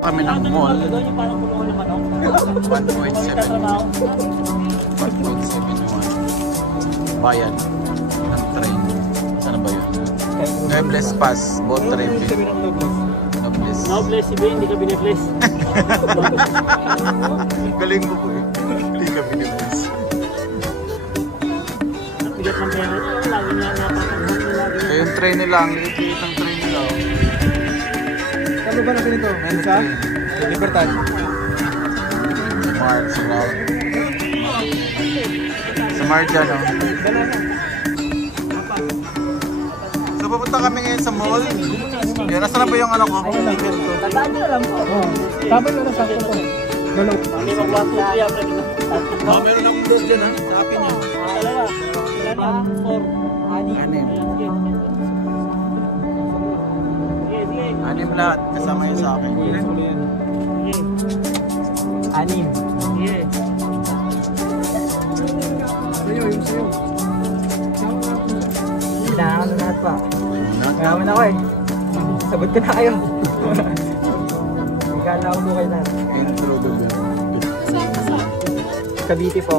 Kami ng mall. 1.71 bayan ng train. Saan ba yun? Nobles Pass, boat train. Nobles. Nobles, iba hindi ka binibless. Galing mo po eh. Hindi ka binibless. Napigat ng pera. Lagi niya napapagod. Eh, yung train nila, ang liit ng train nila. Ano ba natin ito? Sa Libertad? Sa Marja, no? So, pupunta kami ngayon sa mall. Yan, nasa na ba yung ano ko? Ticket ko. Tandaan nyo lang po. Tapos na sakto po. Galaw. Hindi mo ba ito kaya pwede na? Meron akong doon dyan, ha? Sa akin niya. Dalawa. Ilan na? 4. 6. Sige, sige. 6 lahat. Kasama yun sa akin. Sige. 6. Sige. Sa'yo, yung sa'yo. Kailangan na lahat pa. Mayaman ako eh. Sabot ka na kayo. Ikala ko kayo na. Intro doon. Cavite po.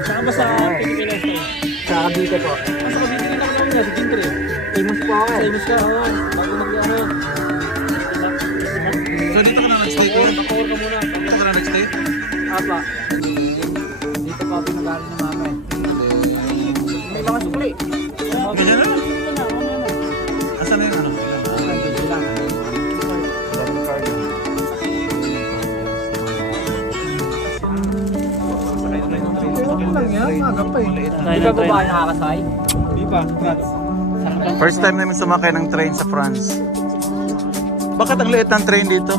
Saan ba sa Pilipinas tayo? Sa Cavite po. Sa Cavite rin ako namin sa Gintre. Famous po ako eh. Famous ka, oo. Bago mag-ano. So, dito ka na nag-stay ko? Bakoor ka muna. Dito ka na nag-stay? Apa. Dito pa pinag-aaral ng mama eh. May mga sukli. Ganyan na? Asan na yun? Ano? lang yan, maga pa eh. Di ba babae nakakasay? Di ba? First time namin sumakay ng train sa France. Bakit ang liit ng train dito?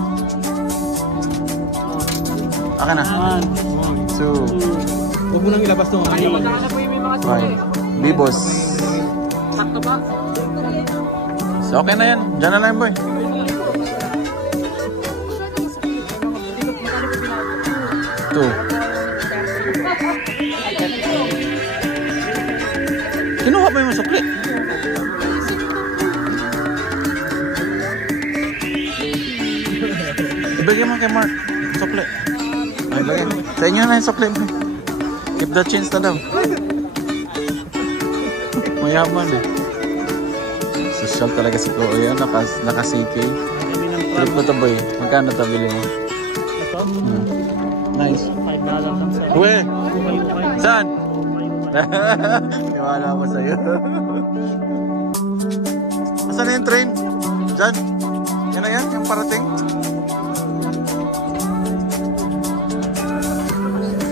Akin na. 1, 2, Huwag mo nang ilabas nung ano. 5. Bibos. Sakto ba? So okay na yan. Diyan na lang boy. 2. Kinuha ba yung sukli? Ibigay mo kay Mark. Sukli. Ay, lagay. Sa inyo na yung sukli mo. Keep the change na daw. Mayaman eh. Social talaga si Ko. Ayan, naka-CK. Trip ko to boy. Magkano to bili mo? Ito? Nice. $5 lang sa... Uwe! Saan? Niwala ko sa'yo. Asan na yung train? Diyan? Yan na yan? Yung parating?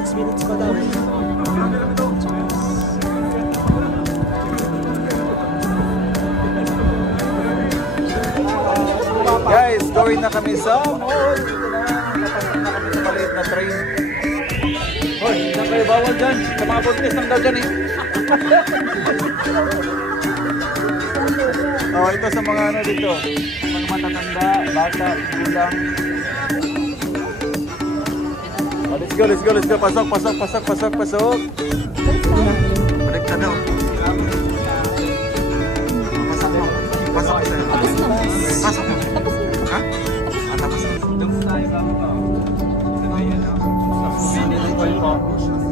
6 minutes pa daw. Guys, going na kami sa mall. Napasok na kami sa maliit na train. Hoy, saan kayo bawal dyan? Sa mga buntis lang daw dyan eh. Oh, ito sa mga ano dito. Mga matatanda, bata, gulang. Oh, let's go, let's go, let's go. Pasok, pasok, pasok, pasok, pasok. Balik na daw. Pasok mo. Pasok mo sa'yo. Pasok mo. Ha? Ah, tapos na.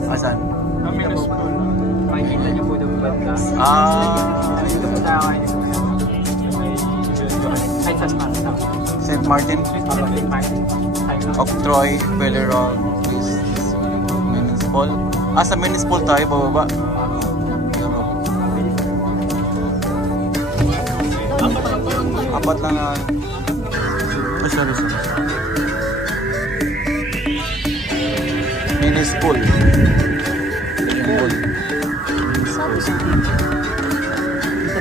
Asan? Makikita niyo po doon ba? Dito po tayo kayo dito. Ay, St. Martin? St. Martin. Octroy, Bellerol, please. Municipal. Ah, sa Municipal tayo, bababa. Apat lang na. Oh, sorry. Municipal.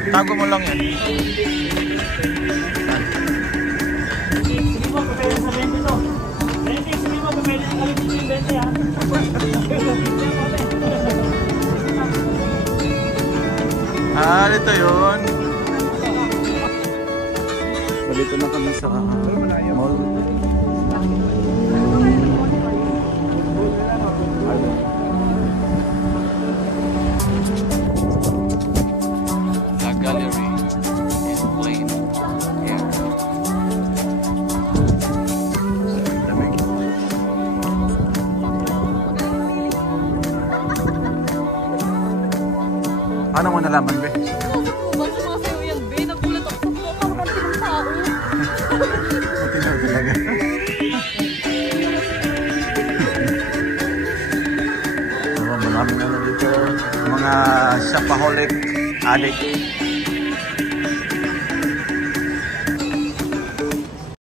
Tago mo lang yan. Sige mo, pwede sa 20 to. 20, sige mo, pwede sa kami dito yung 20 ha. Ah, ito yun. Dito na kami sa mall. The gallery is plain. Yeah. Paano mo nalaman, be? Ba't sumasayaw yan, be? Nagulat ako sa mga karante ng tao. Matino talaga. Maraming ano dito. Mga shopaholic addict.